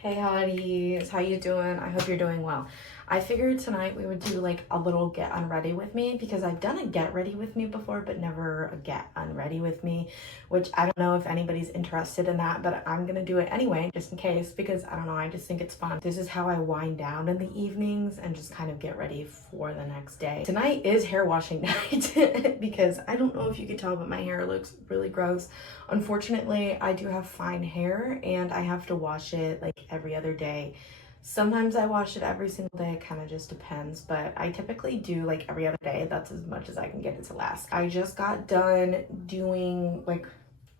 Hey hotties, how you doing? I hope you're doing well. I figured tonight we would do like a little get unready with me because I've done a get ready with me before, but never a get unready with me, which I don't know if anybody's interested in that, but I'm gonna do it anyway, just in case, because I don't know, I just think it's fun. This is how I wind down in the evenings and just kind of get ready for the next day. Tonight is hair washing night because I don't know if you could tell, but my hair looks really gross. Unfortunately, I do have fine hair and I have to wash it like every other day. Sometimes I wash it every single day, it kind of just depends, but I typically do like every other day. That's as much as I can get it to last. I just got done doing like,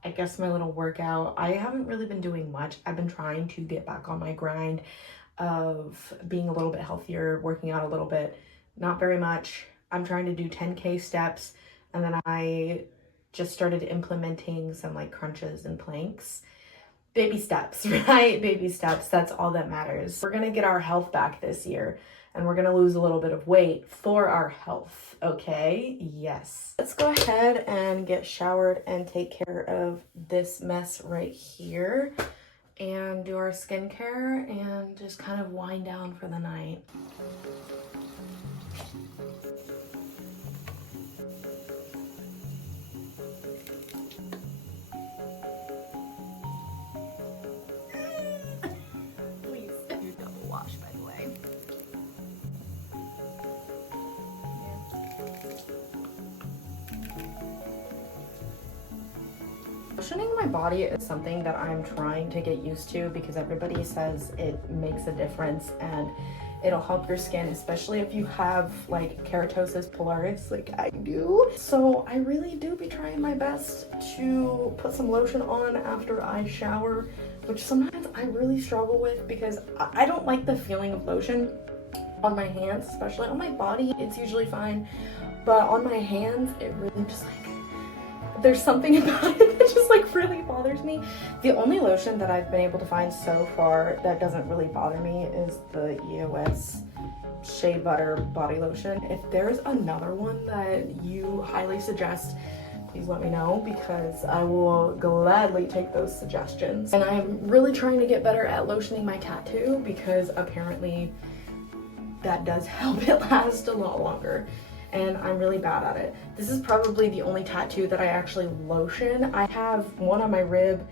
I guess, my little workout. I haven't really been doing much. I've been trying to get back on my grind of being a little bit healthier, working out a little bit, not very much. I'm trying to do 10K steps, and then I just started implementing some like crunches and planks. Baby steps, right? Baby steps. That's all that matters. We're gonna get our health back this year and we're gonna lose a little bit of weight for our health, okay? Yes. Let's go ahead and get showered and take care of this mess right here and do our skincare and just kind of wind down for the night. Please do double wash, by the way. Lotioning my body is something that I'm trying to get used to because everybody says it makes a difference and it'll help your skin, especially if you have like keratosis pilaris like I do. So I really do be trying my best to put some lotion on after I shower, which sometimes I really struggle with because I don't like the feeling of lotion on my hands, especially on my body. It's usually fine, but on my hands, it really just like, there's something about it that just like really bothers me. The only lotion that I've been able to find so far that doesn't really bother me is the EOS Shea Butter body lotion. If there's another one that you highly suggest, please let me know because I will gladly take those suggestions. And I'm really trying to get better at lotioning my tattoo because apparently that does help it last a lot longer. And I'm really bad at it. This is probably the only tattoo that I actually lotion. I have one on my rib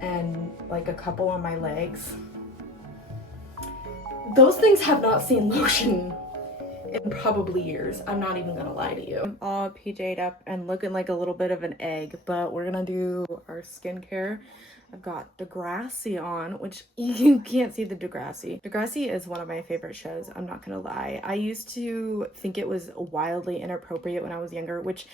and like a couple on my legs. Those things have not seen lotion in probably years. I'm not even gonna lie to you. I'm all PJ'd up and looking like a little bit of an egg, but we're gonna do our skincare. I've got Degrassi on, which you can't see the Degrassi. Degrassi is one of my favorite shows, I'm not gonna lie. I used to think it was wildly inappropriate when I was younger, which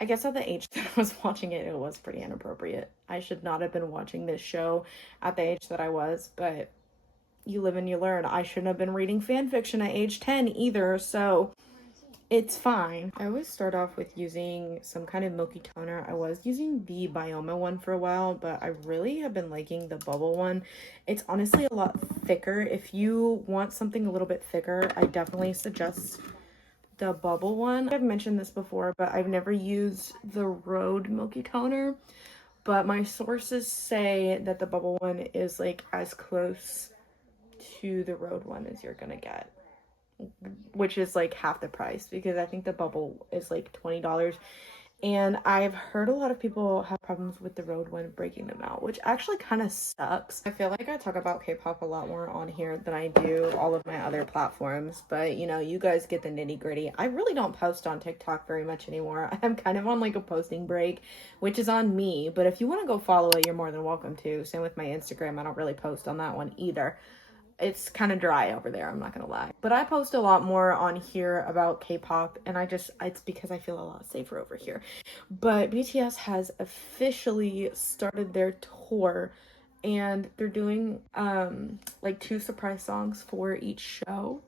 I guess at the age that I was watching it, it was pretty inappropriate. I should not have been watching this show at the age that I was, but you live and you learn. I shouldn't have been reading fan fiction at age 10 either, so it's fine. I always start off with using some kind of milky toner. I was using the Bioma one for a while, but I really have been liking the bubble one. It's honestly a lot thicker. If you want something a little bit thicker, I definitely suggest the bubble one. I've mentioned this before, but I've never used the Rhode milky toner, but my sources say that the bubble one is like as close to the Rhode one as you're gonna get, which is like half the price because I think the bubble is like $20. And I've heard a lot of people have problems with the Rhode one breaking them out, which actually kind of sucks. I feel like I talk about K-pop a lot more on here than I do all of my other platforms, but you know, you guys get the nitty gritty. I really don't post on TikTok very much anymore. I'm kind of on like a posting break, which is on me, but if you want to go follow it, you're more than welcome to. Same with my Instagram. I don't really post on that one either. It's kind of dry over there, I'm not gonna lie. But I post a lot more on here about K-pop, and it's because I feel a lot safer over here. But BTS has officially started their tour, and they're doing like 2 surprise songs for each show.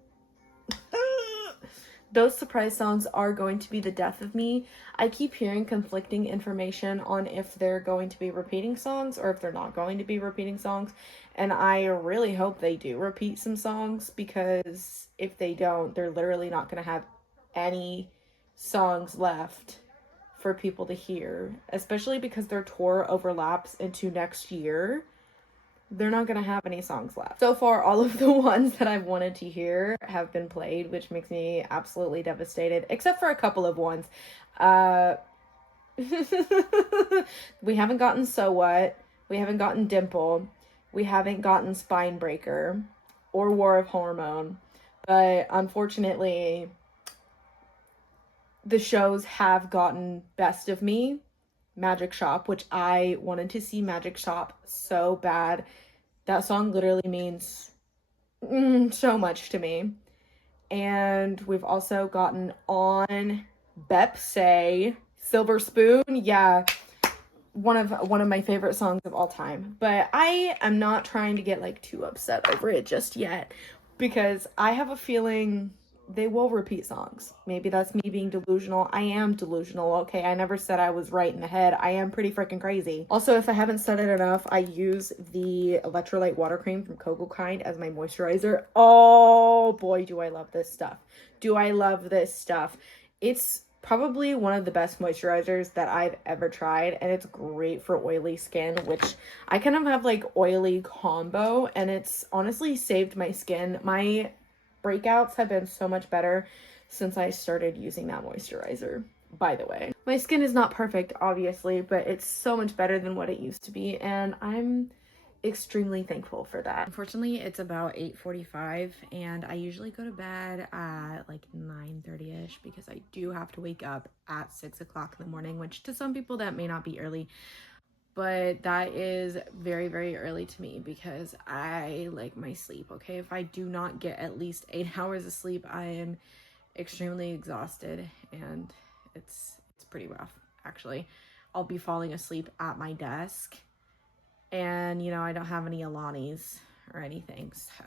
Those surprise songs are going to be The Death of Me. I keep hearing conflicting information on if they're going to be repeating songs or if they're not going to be repeating songs. And I really hope they do repeat some songs because if they don't, they're literally not going to have any songs left for people to hear, especially because their tour overlaps into next year. they're not gonna have any songs left. So far, all of the ones that I've wanted to hear have been played, which makes me absolutely devastated, except for a couple of ones. We haven't gotten So What, we haven't gotten Dimple, we haven't gotten Spine Breaker or War of Hormone, but unfortunately, the shows have gotten Best of Me, Magic Shop, which I wanted to see Magic Shop so bad. That song literally means so much to me. And we've also gotten On, Bepsay, Silver Spoon. Yeah, one of my favorite songs of all time. But I am not trying to get like too upset over it just yet, because I have a feeling they will repeat songs. Maybe that's me being delusional. I am delusional, okay? I never said I was right in the head. I am pretty freaking crazy. Also, if I haven't said it enough, I use the electrolyte water cream from Cocoa Kind as my moisturizer. Oh boy, do I love this stuff. Do I love this stuff. It's probably one of the best moisturizers that I've ever tried, and it's great for oily skin, which I kind of have like oily combo, and it's honestly saved my skin. My breakouts have been so much better since I started using that moisturizer, by the way. My skin is not perfect, obviously, but it's so much better than what it used to be, and I'm extremely thankful for that. Unfortunately, it's about 8:45, and I usually go to bed at like 9:30ish because I do have to wake up at 6 o'clock in the morning, which to some people that may not be early, but that is very, very early to me because I like my sleep, okay? If I do not get at least 8 hours of sleep, I am extremely exhausted, and it's pretty rough, actually. I'll be falling asleep at my desk, and, you know, I don't have any Alanis or anything, so...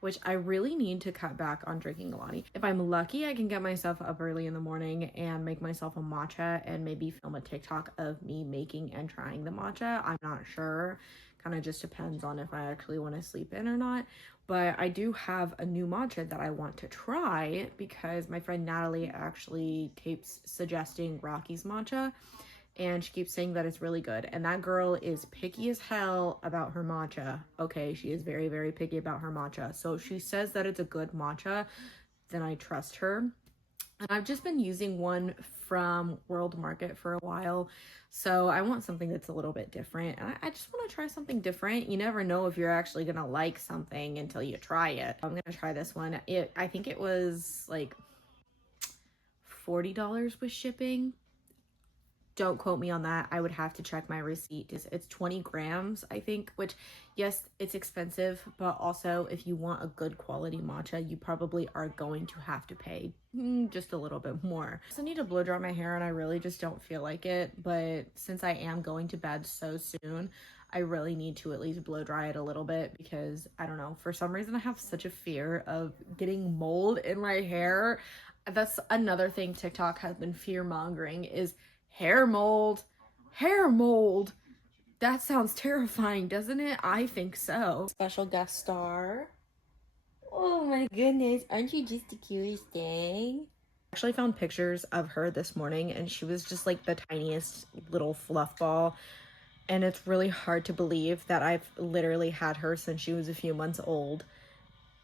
which I really need to cut back on drinking Alani. If I'm lucky, I can get myself up early in the morning and make myself a matcha and maybe film a TikTok of me making and trying the matcha. I'm not sure. Kind of just depends on if I actually want to sleep in or not. But I do have a new matcha that I want to try because my friend Natalie actually keeps suggesting Rocky's matcha, and she keeps saying that it's really good. And that girl is picky as hell about her matcha. Okay, she is very, very picky about her matcha. So if she says that it's a good matcha, then I trust her. And I've just been using one from World Market for a while, so I want something that's a little bit different. And I just want to try something different. You never know if you're actually gonna like something until you try it. I'm gonna try this one. I think it was like $40 with shipping. Don't quote me on that. I would have to check my receipt. It's 20 grams, I think, which, yes, it's expensive, but also if you want a good quality matcha, you probably are going to have to pay just a little bit more. I also need to blow dry my hair, and I really just don't feel like it, but since I am going to bed so soon, I really need to at least blow dry it a little bit because, I don't know, for some reason I have such a fear of getting mold in my hair. That's another thing TikTok has been fear-mongering is hair mold. Hair mold. That sounds terrifying, doesn't it? I think so. Special guest star. Oh my goodness, aren't you just the cutest thing? I actually found pictures of her this morning, and she was just like the tiniest little fluff ball. And it's really hard to believe that I've literally had her since she was a few months old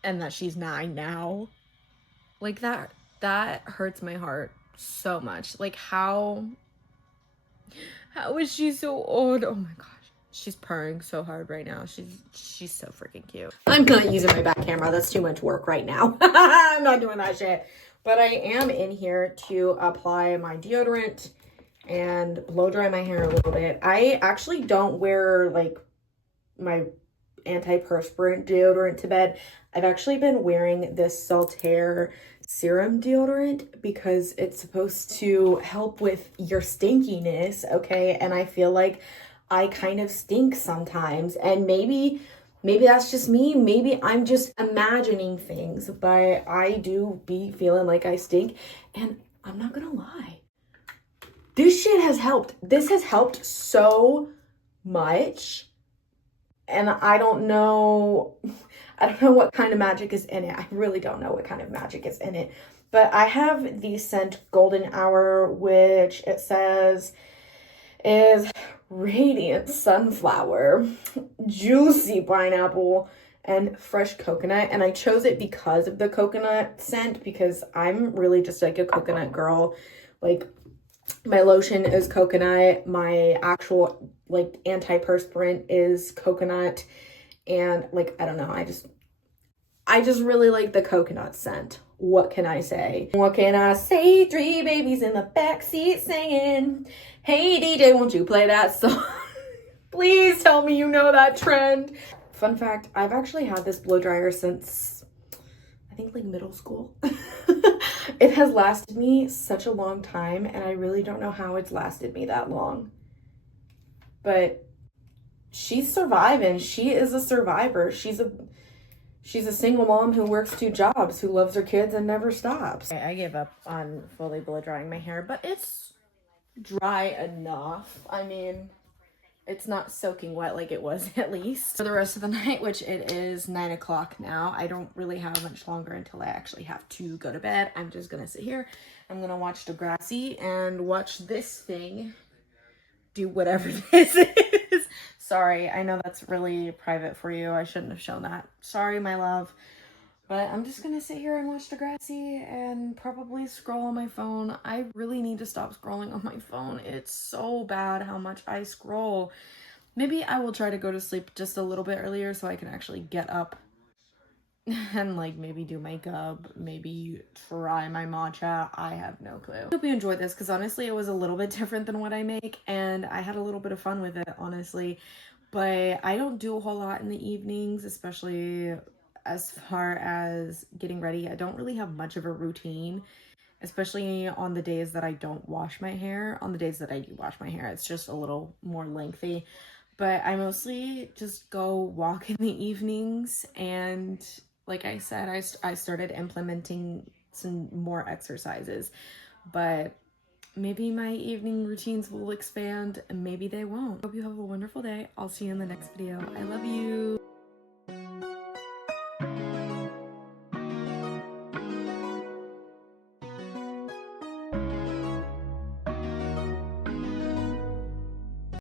and that she's 9 now. Like that hurts my heart so much. Like how is she so old? Oh my gosh. She's purring so hard right now. She's so freaking cute. I'm not using my back camera. That's too much work right now. I'm not doing that shit. But I am in here to apply my deodorant and blow dry my hair a little bit. I actually don't wear like my antiperspirant deodorant to bed. I've actually been wearing this Saltaire serum deodorant because it's supposed to help with your stinkiness, okay? And I feel like I kind of stink sometimes, and maybe that's just me. Maybe I'm just imagining things, but I do be feeling like I stink, and I'm not gonna lie. This shit has helped. This has helped so much. And I don't know what kind of magic is in it. I really don't know what kind of magic is in it. But I have the scent Golden Hour, which it says is radiant sunflower, juicy pineapple, and fresh coconut. And I chose it because of the coconut scent, because I'm really just like a coconut girl. Like, my lotion is coconut, my actual like antiperspirant is coconut, and like, I don't know, I just really like the coconut scent. What can I say? What can I say? 3 babies in the backseat singing, hey DJ, won't you play that song? Please tell me you know that trend. Fun fact, I've actually had this blow dryer since I think like middle school. It has lasted me such a long time, and I really don't know how it's lasted me that long. But she's surviving. She is a survivor. She's a single mom who works 2 jobs, who loves her kids and never stops. I gave up on fully blow drying my hair, but it's dry enough. I mean, it's not soaking wet like it was, at least. For the rest of the night, which it is 9 o'clock now, I don't really have much longer until I actually have to go to bed. I'm just gonna sit here. I'm gonna watch Degrassi and watch this thing do whatever this is. Sorry, I know that's really private for you. I shouldn't have shown that. Sorry, my love. But I'm just gonna sit here and watch Degrassi and probably scroll on my phone. I really need to stop scrolling on my phone. It's so bad how much I scroll. Maybe I will try to go to sleep just a little bit earlier so I can actually get up and like maybe do makeup, maybe try my matcha. I have no clue. I hope you enjoyed this, because honestly it was a little bit different than what I make, and I had a little bit of fun with it, honestly. But I don't do a whole lot in the evenings, especially as far as getting ready. I don't really have much of a routine, especially on the days that I don't wash my hair. On the days that I do wash my hair, it's just a little more lengthy. But I mostly just go walk in the evenings, and like I said, I started implementing some more exercises. But maybe my evening routines will expand, and maybe they won't. Hope you have a wonderful day. I'll see you in the next video. I love you.